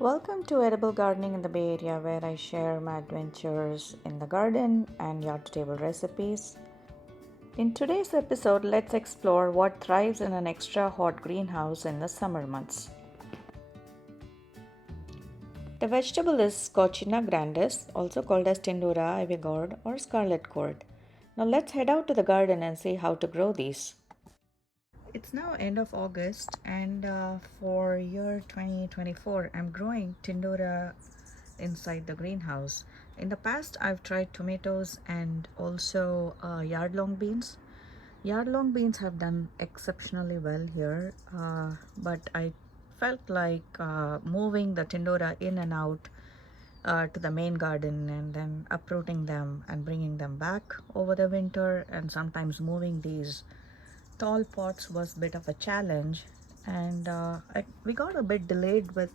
Welcome to Edible Gardening in the Bay Area, where I share my adventures in the garden and yard to table recipes. In today's episode, let's explore what thrives in an extra hot greenhouse in the summer months. The vegetable is Cochina grandis, also called as Tindora, ivy gourd, or scarlet gourd. Now let's head out to the garden and see how to grow these. It's now end of August, and for year 2024 I'm growing Tindora inside the greenhouse. In the past I've tried tomatoes and also yard long beans. Yard long beans have done exceptionally well here, but I felt like moving the Tindora in and out to the main garden and then uprooting them and bringing them back over the winter, and sometimes moving these tall pots was a bit of a challenge, and we got a bit delayed with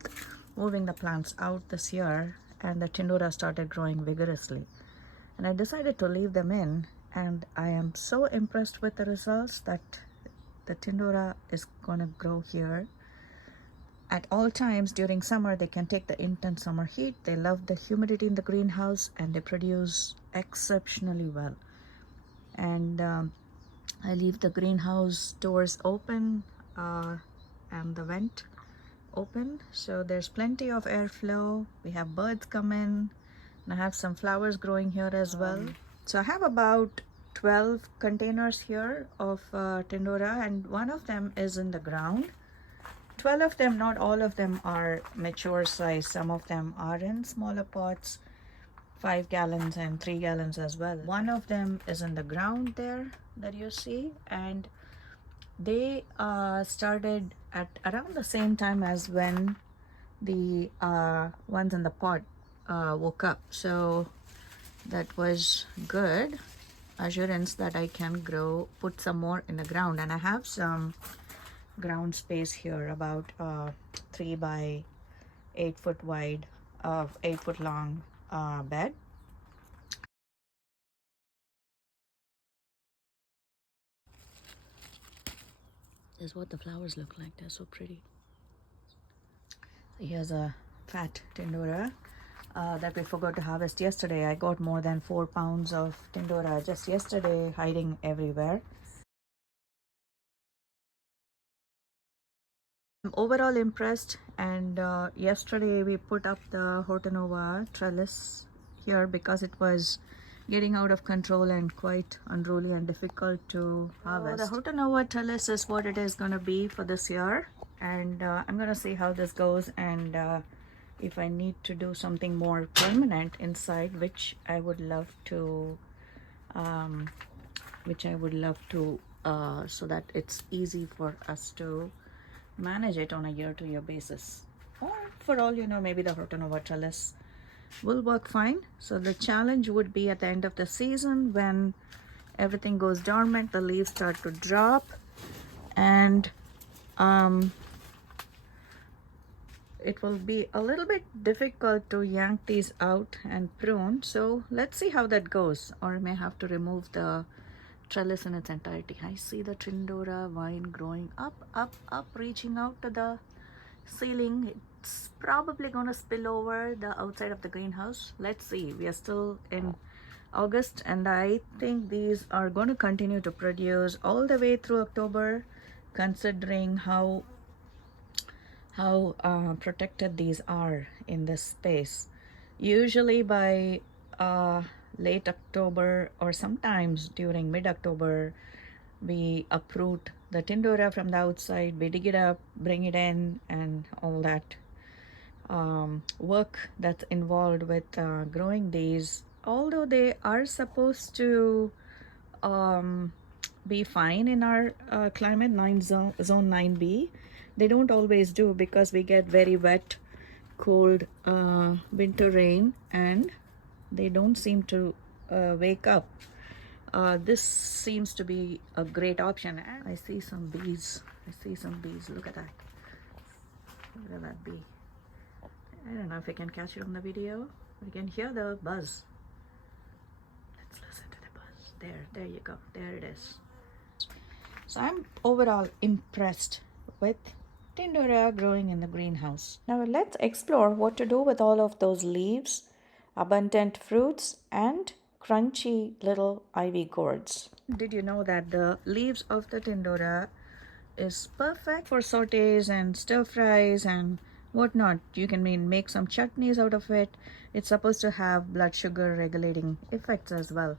moving the plants out this year, and the Tindora started growing vigorously, and I decided to leave them in, and I am so impressed with the results that the Tindora is gonna grow here at all times. During summer they can take the intense summer heat, they love the humidity in the greenhouse, and they produce exceptionally well. And I leave the greenhouse doors open and the vent open, so there's plenty of airflow. We have birds come in, and I have some flowers growing here as well. So I have about 12 containers here of Tindora, and one of them is in the ground. 12 of them, not all of them are mature size. Some of them are in smaller pots, 5 gallons and 3 gallons as well. One of them is in the ground there that you see, and they started at around the same time as when the ones in the pot woke up, so that was good assurance that I can put some more in the ground. And I have some ground space here, about 3 by 8 foot wide, 8 foot long bed. This is what the flowers look like. They're so pretty. Here's a fat Tindora that we forgot to harvest yesterday. I got more than 4 pounds of Tindora just yesterday, hiding everywhere. I'm overall impressed, and yesterday we put up the Hortonova trellis here because it was getting out of control and quite unruly and difficult to harvest. So the Hortonova trellis is what it is going to be for this year, and I'm going to see how this goes, and if I need to do something more permanent inside, which I would love to so that it's easy for us to manage it on a year-to-year basis, or for all you know, maybe the Hortonova trellis will work fine. So the challenge would be at the end of the season, when everything goes dormant, the leaves start to drop, and it will be a little bit difficult to yank these out and prune. So let's see how that goes, or I may have to remove the trellis in its entirety. I see the Tindora vine growing up, reaching out to the ceiling. It's probably going to spill over the outside of the greenhouse. Let's see. We are still in August, and I think these are going to continue to produce all the way through October, considering how protected these are in this space. Usually by late October, or sometimes during mid-October, we uproot the Tindora from the outside, we dig it up, bring it in, and all that work that's involved with growing these. Although they are supposed to be fine in our climate, zone 9B, they don't always do, because we get very wet, cold winter rain, and they don't seem to wake up. This seems to be a great option. I see some bees. Look at that. Look at that bee. I don't know if I can catch it on the video, but you can hear the buzz. Let's listen to the buzz. There you go. There it is. So I'm overall impressed with Tindora growing in the greenhouse. Now let's explore what to do with all of those leaves, abundant fruits, and crunchy little ivy gourds. Did you know that the leaves of the Tindora is perfect for sautés and stir fries and whatnot? You can make some chutneys out of it. It's supposed to have blood sugar regulating effects as well.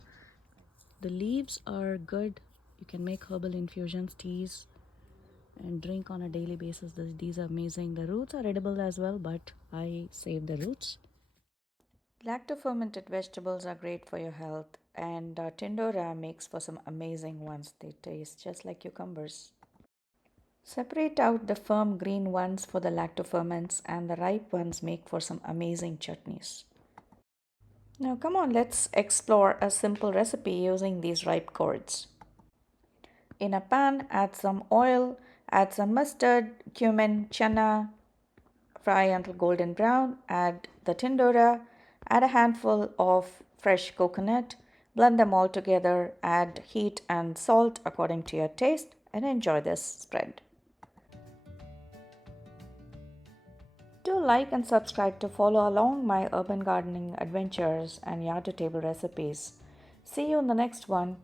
The leaves are good. You can make herbal infusions, teas, and drink on a daily basis. These are amazing. The roots are edible as well, but I save the roots. Lacto-fermented vegetables are great for your health, and Tindora makes for some amazing ones. They taste just like cucumbers. Separate out the firm green ones for the lacto-ferments, and the ripe ones make for some amazing chutneys. Now come on, let's explore a simple recipe using these ripe gourds. In a pan, add some oil, add some mustard, cumin, chana, fry until golden brown, add the Tindora, add a handful of fresh coconut, blend them all together, add heat and salt according to your taste, and enjoy this spread. Do like and subscribe to follow along my urban gardening adventures and yard to table recipes. See you in the next one.